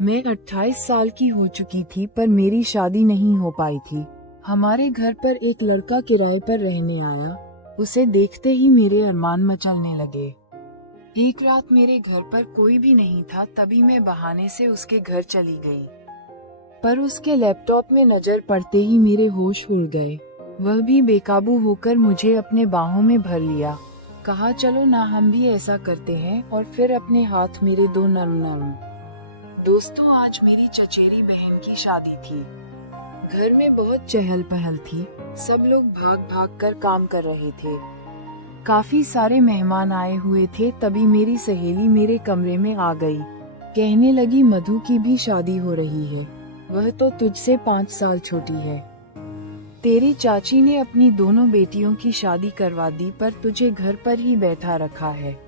मैं 28 साल की हो चुकी थी पर मेरी शादी नहीं हो पाई थी। हमारे घर पर एक लड़का किराए पर रहने आया। उसे देखते ही मेरे अरमान मचलने लगे। एक रात मेरे घर पर कोई भी नहीं था, तभी मैं बहाने से उसके घर चली गई। पर उसके लैपटॉप में नजर पड़ते ही मेरे होश उड़ गए। वह भी बेकाबू होकर मुझे अपने बाहों में भर लिया। कहा चलो ना हम भी ऐसा करते हैं, और फिर अपने हाथ मेरे दो नरम नरम। दोस्तों, आज मेरी चचेरी बहन की शादी थी। घर में बहुत चहल पहल थी। सब लोग भाग भाग कर काम कर रहे थे। काफी सारे मेहमान आए हुए थे। तभी मेरी सहेली मेरे कमरे में आ गई। कहने लगी, मधु की भी शादी हो रही है। वह तो तुझसे 5 साल छोटी है। तेरी चाची ने अपनी दोनों बेटियों की शादी करवा दी, पर तुझे घर पर ही बैठा रखा है।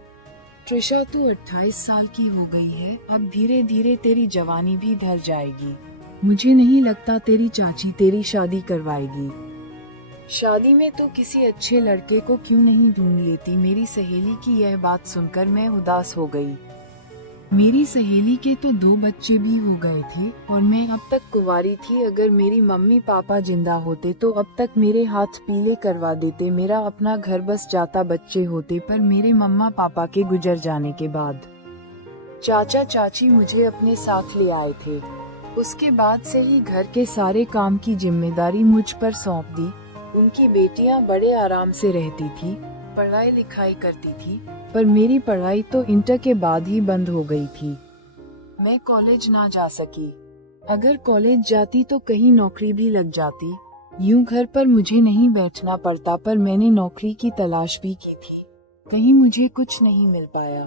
त्रिशा, तू 28 साल की हो गई है। अब धीरे धीरे तेरी जवानी भी ढल जाएगी। मुझे नहीं लगता तेरी चाची तेरी शादी करवाएगी। शादी में तो किसी अच्छे लड़के को क्यों नहीं ढूंढ लेती। मेरी सहेली की यह बात सुनकर मैं उदास हो गई। मेरी सहेली के तो 2 बच्चे भी हो गए थे और मैं अब तक कुंवारी थी। अगर मेरी मम्मी पापा जिंदा होते तो अब तक मेरे हाथ पीले करवा देते। मेरा अपना घर बस जाता, बच्चे होते। पर मेरे मम्मा पापा के गुजर जाने के बाद चाचा चाची मुझे अपने साथ ले आए थे। उसके बाद से ही घर के सारे काम की जिम्मेदारी मुझ पर सौंप दी। उनकी बेटियां बड़े आराम से रहती थी, पढ़ाई लिखाई करती थी। पर मेरी पढ़ाई तो इंटर के बाद ही बंद हो गई थी। मैं कॉलेज ना जा सकी। अगर कॉलेज जाती तो कहीं नौकरी भी लग जाती। यूं घर पर मुझे नहीं बैठना पड़ता। पर मैंने नौकरी की तलाश भी की थी, कहीं मुझे कुछ नहीं मिल पाया।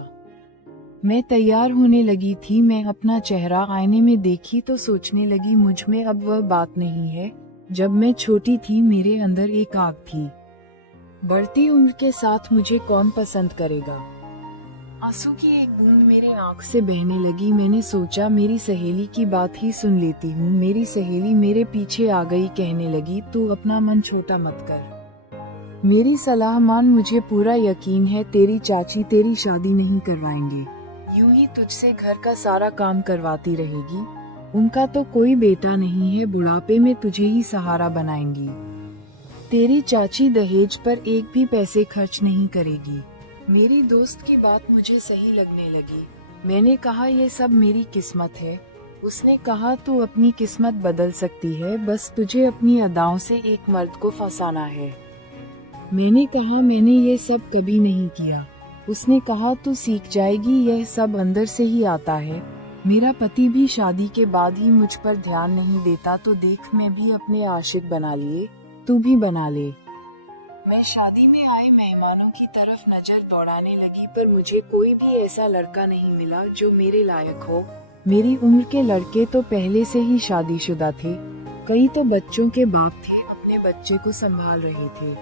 मैं तैयार होने लगी थी। मैं अपना चेहरा आईने में देखी तो सोचने लगी, मुझ में अब वह बात नहीं है। जब मैं छोटी थी मेरे अंदर एक आग थी। बढ़ती उम्र के साथ मुझे कौन पसंद करेगा। आंसू की एक बूंद मेरे आंख से बहने लगी। मैंने सोचा मेरी सहेली की बात ही सुन लेती हूँ। मेरी सहेली मेरे पीछे आ गई, कहने लगी, तू अपना मन छोटा मत कर। मेरी सलाह मान, मुझे पूरा यकीन है तेरी चाची तेरी शादी नहीं करवाएंगे। यूं ही तुझसे घर का सारा काम करवाती रहेगी। उनका तो कोई बेटा नहीं है, बुढ़ापे में तुझे ही सहारा बनाएंगी। तेरी चाची दहेज पर एक भी पैसे खर्च नहीं करेगी। मेरी दोस्त की बात मुझे सही लगने लगी। मैंने कहा, ये सब मेरी किस्मत है। उसने कहा, तू अपनी किस्मत बदल सकती है, बस तुझे अपनी अदाओं से एक मर्द को फंसाना है। मैंने कहा, मैंने ये सब कभी नहीं किया। उसने कहा, तू सीख जाएगी, यह सब अंदर से ही आता है। मेरा पति भी शादी के बाद ही मुझ पर ध्यान नहीं देता, तो देख मैं भी अपने आशिक बना लिए, तू भी बना ले। मैं शादी में आए मेहमानों की तरफ नजर दौड़ाने लगी, पर मुझे कोई भी ऐसा लड़का नहीं मिला जो मेरे लायक हो। मेरी उम्र के लड़के तो पहले से ही शादीशुदा थे। कई तो बच्चों के बाप थे, अपने बच्चे को संभाल रहे थे।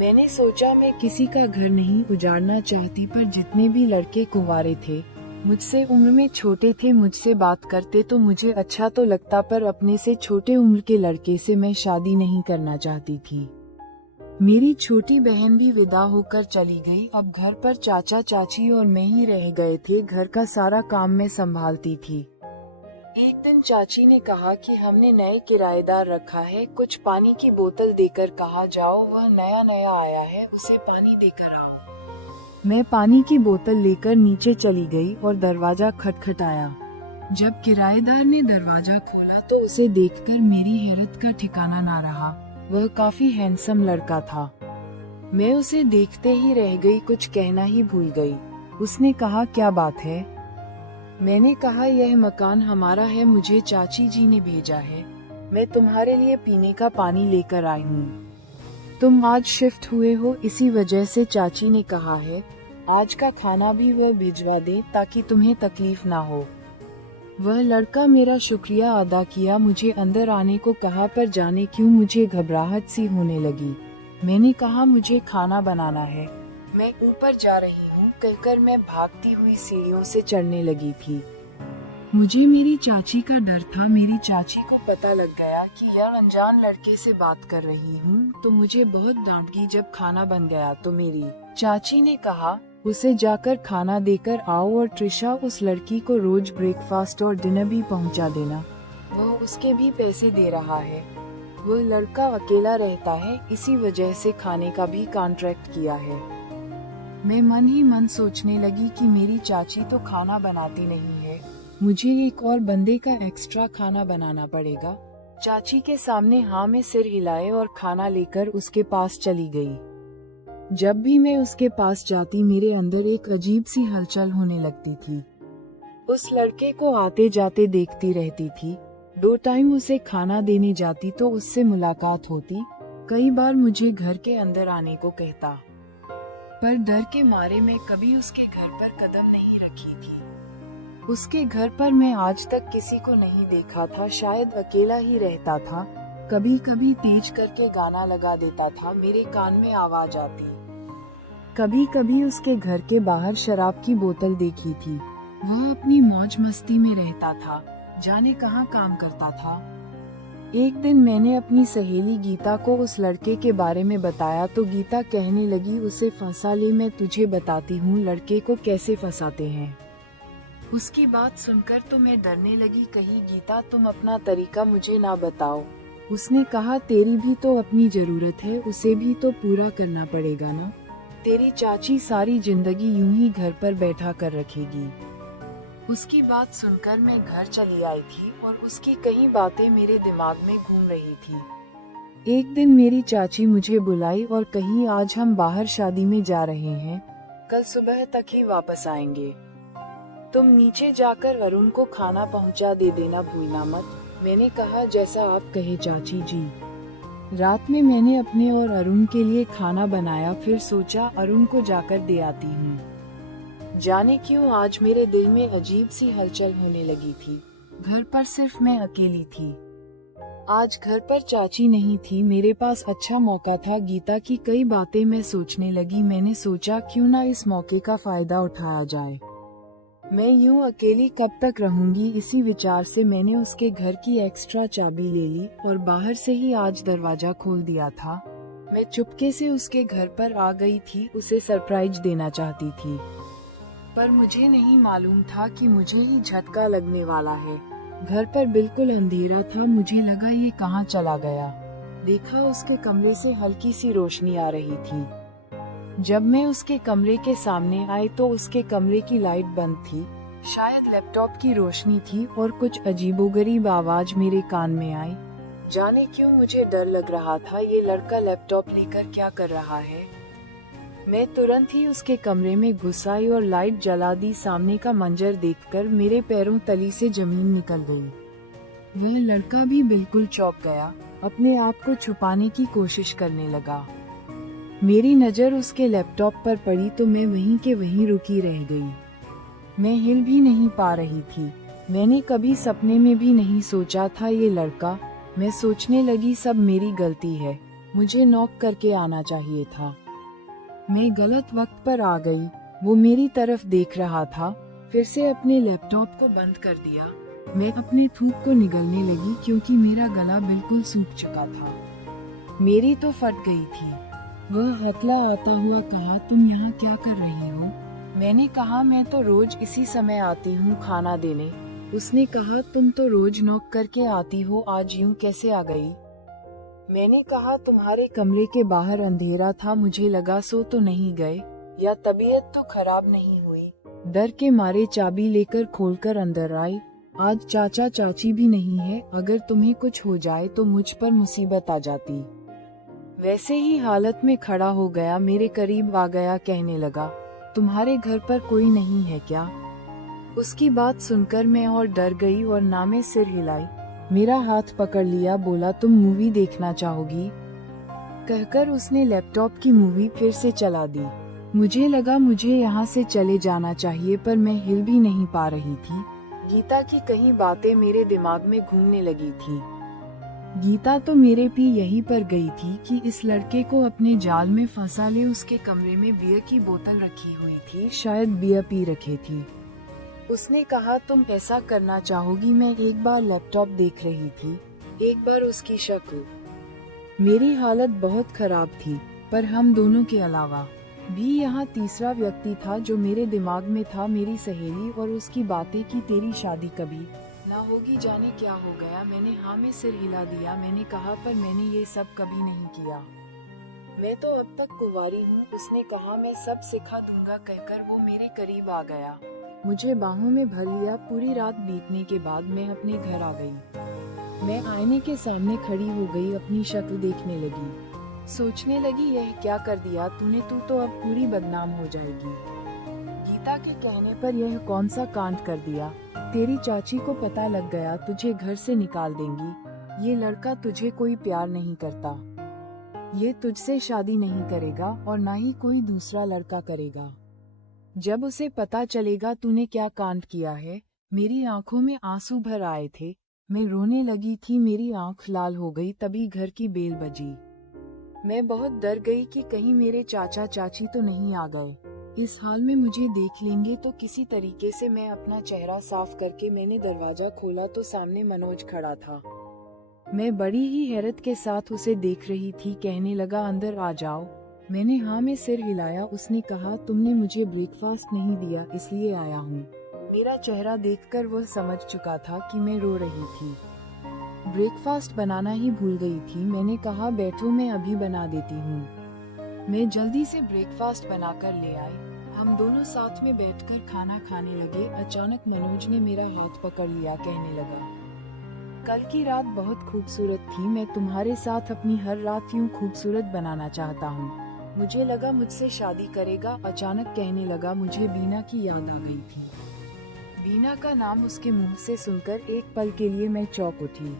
मैंने सोचा मैं किसी का घर नहीं उजाड़ना चाहती, पर जितने भी लड़के कुंवारे थे, मुझसे उम्र में छोटे थे, मुझसे बात करते तो मुझे अच्छा तो लगता, पर अपने से छोटे उम्र के लड़के से मैं शादी नहीं करना चाहती थी। मेरी छोटी बहन भी विदा होकर चली गई। अब घर पर चाचा चाची और मैं ही रह गए थे। घर का सारा काम मैं संभालती थी। एक दिन चाची ने कहा कि हमने नए किराएदार रखा है, कुछ पानी की बोतल देकर कहा, जाओ, वह नया नया आया है, उसे पानी देकर आओ। मैं पानी की बोतल लेकर नीचे चली गई और दरवाजा खटखटाया। जब किराएदार ने दरवाजा खोला तो उसे देखकर मेरी हैरत का ठिकाना ना रहा। वह काफी हैंडसम लड़का था। मैं उसे देखते ही रह गई, कुछ कहना ही भूल गई। उसने कहा, क्या बात है? मैंने कहा, यह मकान हमारा है, मुझे चाची जी ने भेजा है। मैं तुम्हारे लिए पीने का पानी लेकर आई हूँ। तुम आज शिफ्ट हुए हो, इसी वजह से चाची ने कहा है आज का खाना भी वह भिजवा दे ताकि तुम्हें तकलीफ ना हो। वह लड़का मेरा शुक्रिया अदा किया, मुझे अंदर आने को कहा, पर जाने क्यों मुझे घबराहट सी होने लगी। मैंने कहा, मुझे खाना बनाना है, मैं ऊपर जा रही हूँ, कहकर मैं भागती हुई सीढ़ियों से चढ़ने लगी थी। मुझे मेरी चाची का डर था। मेरी चाची को पता लग गया कि यह अनजान लड़के से बात कर रही हूँ, तो मुझे बहुत डांटगी। जब खाना बन गया तो मेरी चाची ने कहा, उसे जाकर खाना देकर आओ और त्रिशा उस लड़की को रोज ब्रेकफास्ट और डिनर भी पहुंचा देना। वह उसके भी पैसे दे रहा है। वह लड़का अकेला रहता है, इसी वजह से खाने का भी कॉन्ट्रैक्ट किया है। मैं मन ही मन सोचने लगी कि मेरी चाची तो खाना बनाती नहीं है, मुझे एक और बंदे का एक्स्ट्रा खाना बनाना पड़ेगा। चाची के सामने हाँ में सिर हिलाए और खाना लेकर उसके पास चली गई। जब भी मैं उसके पास जाती मेरे अंदर एक अजीब सी हलचल होने लगती थी। उस लड़के को आते जाते देखती रहती थी। 2 टाइम उसे खाना देने जाती तो उससे मुलाकात होती। कई बार मुझे घर के अंदर आने को कहता, पर डर के मारे मैं कभी उसके घर पर कदम नहीं रखी थी। उसके घर पर मैं आज तक किसी को नहीं देखा था, शायद अकेला ही रहता था। कभी कभी तेज करके गाना लगा देता था, मेरे कान में आवाज आती। कभी कभी उसके घर के बाहर शराब की बोतल देखी थी। वह अपनी मौज मस्ती में रहता था, जाने कहाँ काम करता था। एक दिन मैंने अपनी सहेली गीता को उस लड़के के बारे में बताया तो गीता कहने लगी, उसे फंसा ले, मैं तुझे बताती हूँ लड़के को कैसे फंसाते हैं। उसकी बात सुनकर तो मैं डरने लगी, कहीं गीता तुम अपना तरीका मुझे ना बताओ। उसने कहा, तेरी भी तो अपनी जरूरत है, उसे भी तो पूरा करना पड़ेगा ना। तेरी चाची सारी जिंदगी यूं ही घर पर बैठा कर रखेगी। उसकी बात सुनकर मैं घर चली आई थी और उसकी कई बातें मेरे दिमाग में घूम रही थी। एक दिन मेरी चाची मुझे बुलाई और कही, आज हम बाहर शादी में जा रहे हैं, कल सुबह तक ही वापस आएंगे। तुम नीचे जाकर अरुण को खाना पहुंचा दे देना, भूलना मत। मैंने कहा, जैसा आप कहे चाची जी। रात में मैंने अपने और अरुण के लिए खाना बनाया, फिर सोचा अरुण को जाकर दे आती हूँ। जाने क्यों आज मेरे दिल में अजीब सी हलचल होने लगी थी। घर पर सिर्फ मैं अकेली थी। आज घर पर चाची नहीं थी, मेरे पास अच्छा मौका था। गीता की कई बातें मैं सोचने लगी। मैंने सोचा क्यों ना इस मौके का फायदा उठाया जाए। मैं यूं अकेली कब तक रहूंगी, इसी विचार से मैंने उसके घर की एक्स्ट्रा चाबी ले ली और बाहर से ही आज दरवाजा खोल दिया था। मैं चुपके से उसके घर पर आ गई थी, उसे सरप्राइज देना चाहती थी, पर मुझे नहीं मालूम था कि मुझे ही झटका लगने वाला है। घर पर बिल्कुल अंधेरा था, मुझे लगा ये कहाँ चला गया। देखा उसके कमरे से हल्की सी रोशनी आ रही थी। जब मैं उसके कमरे के सामने आई तो उसके कमरे की लाइट बंद थी, शायद लैपटॉप की रोशनी थी और कुछ अजीबोगरीब आवाज मेरे कान में आई। जाने क्यों मुझे डर लग रहा था, ये लड़का लैपटॉप लेकर क्या कर रहा है। मैं तुरंत ही उसके कमरे में घुस आई और लाइट जला दी। सामने का मंजर देखकर मेरे पैरों तली से जमीन निकल गई। वह लड़का भी बिल्कुल चौंक गया, अपने आप को छुपाने की कोशिश करने लगा। मेरी नजर उसके लैपटॉप पर पड़ी तो मैं वहीं के वहीं रुकी रह गई। मैं हिल भी नहीं पा रही थी। मैंने कभी सपने में भी नहीं सोचा था ये लड़का। मैं सोचने लगी सब मेरी गलती है, मुझे नॉक करके आना चाहिए था। मैं गलत वक्त पर आ गई। वो मेरी तरफ देख रहा था। फिर से अपने लैपटॉप को बंद कर दिया। मैं अपने थूक को निगलने लगी क्योंकि मेरा गला बिल्कुल सूख चुका था। मेरी तो फट गई थी। वह हकला आता हुआ कहा, तुम यहाँ क्या कर रही हो। मैंने कहा, मैं तो रोज इसी समय आती हूँ खाना देने। उसने कहा, तुम तो रोज नॉक करके आती हो, आज यूं कैसे आ गई। मैंने कहा, तुम्हारे कमरे के बाहर अंधेरा था, मुझे लगा सो तो नहीं गए, या तबीयत तो खराब नहीं हुई। डर के मारे चाबी लेकर खोलकर अंदर आई। आज चाचा चाची भी नहीं है, अगर तुम्हें कुछ हो जाए तो मुझ पर मुसीबत आ जाती। वैसे ही हालत में खड़ा हो गया, मेरे करीब आ गया, कहने लगा, तुम्हारे घर पर कोई नहीं है क्या। उसकी बात सुनकर मैं और डर गई और ना में सिर हिलाई। मेरा हाथ पकड़ लिया, बोला, तुम मूवी देखना चाहोगी। कहकर उसने लैपटॉप की मूवी फिर से चला दी। मुझे लगा मुझे यहाँ से चले जाना चाहिए, पर मैं हिल भी नहीं पा रही थी। गीता की कई बातें मेरे दिमाग में घूमने लगी थी। गीता तो मेरे भी यहीं पर गई थी कि इस लड़के को अपने जाल में फंसा ले। उसके कमरे में बियर की बोतल रखी हुई थी, शायद बियर पी रखे थी। उसने कहा, तुम ऐसा करना चाहोगी। मैं एक बार लैपटॉप देख रही थी, एक बार उसकी शक्ल। मेरी हालत बहुत खराब थी, पर हम दोनों के अलावा भी यहाँ तीसरा व्यक्ति था जो मेरे दिमाग में था, मेरी सहेली, और उसकी बातें कि तेरी शादी कभी ना होगी। जाने क्या हो गया। मैंने हाँ में सिर हिला दिया। मैंने कहा पर मैंने ये सब कभी नहीं किया, मैं तो अब तक कुंवारी हूँ। उसने कहा मैं सब सिखा दूंगा कहकर वो मेरे करीब आ गया, मुझे बाहों में भर लिया। पूरी रात बीतने के बाद मैं अपने घर आ गई। मैं आईने के सामने खड़ी हो गई, अपनी शक्ल देखने लगी, सोचने लगी यह क्या कर दिया तूने, तू तो अब पूरी बदनाम हो जाएगी। गीता के कहने पर यह कौन सा कांड कर दिया। तेरी चाची को पता लग गया, तुझे घर से निकाल देंगी। ये लड़का तुझे कोई प्यार नहीं करता, ये तुझसे शादी नहीं करेगा और ना ही कोई दूसरा लड़का करेगा। जब उसे पता चलेगा तूने क्या कांड किया है। मेरी आंखों में आंसू भर आए थे, मैं रोने लगी थी, मेरी आंख लाल हो गई। तभी घर की बेल बजी। मैं बहुत डर गई कि कहीं मेरे चाचा चाची तो नहीं आ गए। इस हाल में मुझे देख लेंगे तो। किसी तरीके से मैं अपना चेहरा साफ करके मैंने दरवाजा खोला तो सामने मनोज खड़ा था। मैं बड़ी ही हैरत के साथ उसे देख रही थी। कहने लगा अंदर आ जाओ। मैंने हाँ में सिर हिलाया। उसने कहा तुमने मुझे ब्रेकफास्ट नहीं दिया इसलिए आया हूँ। मेरा चेहरा देखकर वह समझ चुका था कि मैं रो रही थी, ब्रेकफास्ट बनाना ही भूल गई थी। मैंने कहा बैठो मैं अभी बना देती हूँ। मैं जल्दी से ब्रेकफास्ट बनाकर ले आई। हम दोनों साथ में बैठकर खाना खाने लगे। अचानक मनोज ने मेरा हाथ पकड़ लिया, कहने लगा कल की रात बहुत खूबसूरत थी, मैं तुम्हारे साथ अपनी हर रात यूं खूबसूरत बनाना चाहता हूँ। मुझे लगा मुझसे शादी करेगा। अचानक कहने लगा मुझे बीना की याद आ गई थी। बीना का नाम उसके मुंह से सुनकर एक पल के लिए मैं चौंक उठी।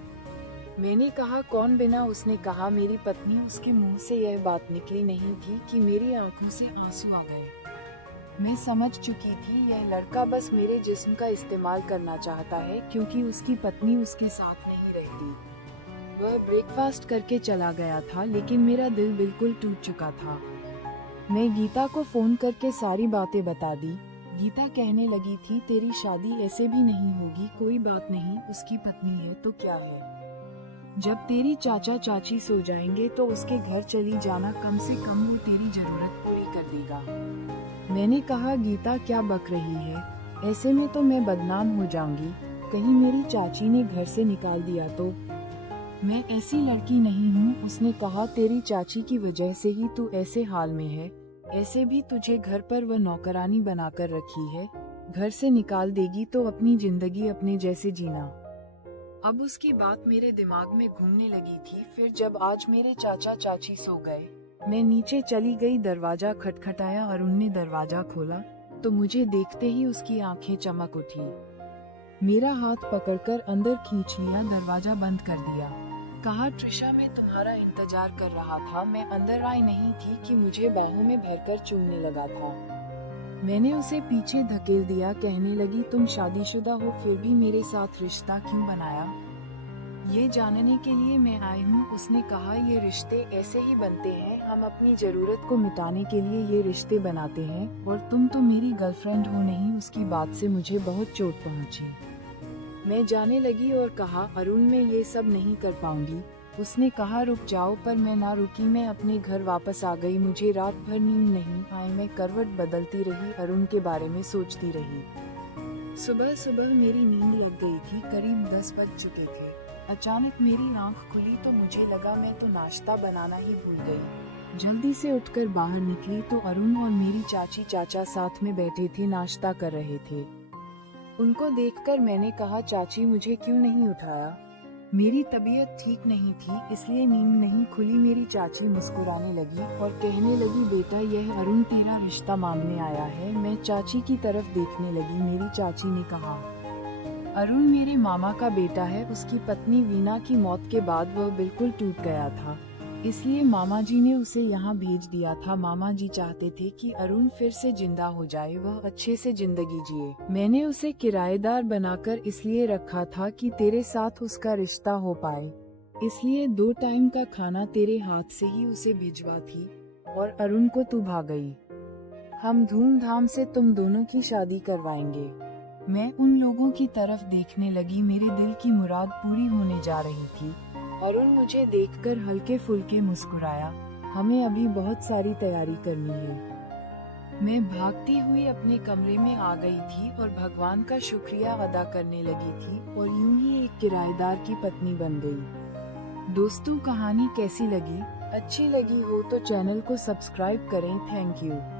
मैंने कहा कौन बीना? उसने कहा मेरी पत्नी। उसके मुंह से यह बात निकली नहीं थी कि मेरी आंखों से आंसू आ गए। मैं समझ चुकी थी यह लड़का बस मेरे जिस्म का इस्तेमाल करना चाहता है, क्योंकि उसकी पत्नी उसके साथ नहीं रहती। वह ब्रेकफास्ट करके चला गया था, लेकिन मेरा दिल बिल्कुल टूट चुका था। मैं गीता को फोन करके सारी बातें बता दी। गीता कहने लगी थी तेरी शादी ऐसे भी नहीं होगी। कोई बात नहीं, उसकी पत्नी है तो क्या है। जब तेरी चाचा चाची सो जाएंगे तो उसके घर चली जाना, कम से कम वो तेरी जरूरत पूरी कर देगा। मैंने कहा गीता क्या बक रही है, ऐसे में तो मैं बदनाम हो जाऊंगी। कहीं मेरी चाची ने घर से निकाल दिया तो। मैं ऐसी लड़की नहीं हूँ। उसने कहा तेरी चाची की वजह से ही तू ऐसे हाल में है। ऐसे भी तुझे घर पर वह नौकरानी बनाकर रखी है, घर से निकाल देगी तो अपनी जिंदगी अपने जैसे जीना। अब उसकी बात मेरे दिमाग में घूमने लगी थी। फिर जब आज मेरे चाचा चाची सो गए, मैं नीचे चली गई, दरवाजा खटखटाया। अरुण ने दरवाजा खोला तो मुझे देखते ही उसकी आंखें चमक उठी। मेरा हाथ पकड़कर अंदर खींच लिया, दरवाजा बंद कर दिया। कहा ट्रिशा मैं तुम्हारा इंतजार कर रहा था। मैं अंदर आई नहीं थी कि मुझे बाहों में भरकर चूमने लगा था। मैंने उसे पीछे धकेल दिया। कहने लगी तुम शादीशुदा हो फिर भी मेरे साथ रिश्ता क्यों बनाया, ये जानने के लिए मैं आई हूँ। उसने कहा ये रिश्ते ऐसे ही बनते हैं, हम अपनी जरूरत को मिटाने के लिए ये रिश्ते बनाते हैं, और तुम तो मेरी गर्लफ्रेंड हो नहीं। उसकी बात से मुझे बहुत चोट पहुँची। मैं जाने लगी और कहा अरुण मैं ये सब नहीं कर पाऊंगी। उसने कहा रुक जाओ, पर मैं ना रुकी। मैं अपने घर वापस आ गई। मुझे रात भर नींद नहीं आई। मैं करवट बदलती रही, अरुण के बारे में सोचती रही। सुबह सुबह मेरी नींद लग गई थी, करीब 10 बज चुके थे। अचानक मेरी आंख खुली तो मुझे लगा मैं तो नाश्ता बनाना ही भूल गई। जल्दी से उठकर बाहर निकली तो अरुण और मेरी चाची चाचा साथ में बैठे थे, नाश्ता कर रहे थे। उनको देखकर मैंने कहा चाची मुझे क्यों नहीं उठाया, मेरी तबीयत ठीक नहीं थी इसलिए नींद नहीं खुली। मेरी चाची मुस्कुराने लगी और कहने लगी बेटा यह अरुण तेरा रिश्ता मांगने आया है। मैं चाची की तरफ देखने लगी। मेरी चाची ने कहा अरुण मेरे मामा का बेटा है। उसकी पत्नी वीना की मौत के बाद वह बिल्कुल टूट गया था, इसलिए मामा जी ने उसे यहाँ भेज दिया था। मामा जी चाहते थे कि अरुण फिर से जिंदा हो जाए, वह अच्छे से जिंदगी जिए। मैंने उसे किराएदार बनाकर इसलिए रखा था कि तेरे साथ उसका रिश्ता हो पाए, इसलिए 2 टाइम का खाना तेरे हाथ से ही उसे भिजवा थी, और अरुण को तू भा गई। हम धूमधाम से तुम दोनों की शादी करवाएंगे। मैं उन लोगों की तरफ देखने लगी। मेरे दिल की मुराद पूरी होने जा रही थी। अरुण मुझे देखकर हल्के फुल्के मुस्कुराया। हमें अभी बहुत सारी तैयारी करनी है। मैं भागती हुई अपने कमरे में आ गई थी और भगवान का शुक्रिया अदा करने लगी थी और यूं ही एक किराएदार की पत्नी बन गई। दोस्तों, कहानी कैसी लगी? अच्छी लगी हो तो चैनल को सब्सक्राइब करें। Thank you.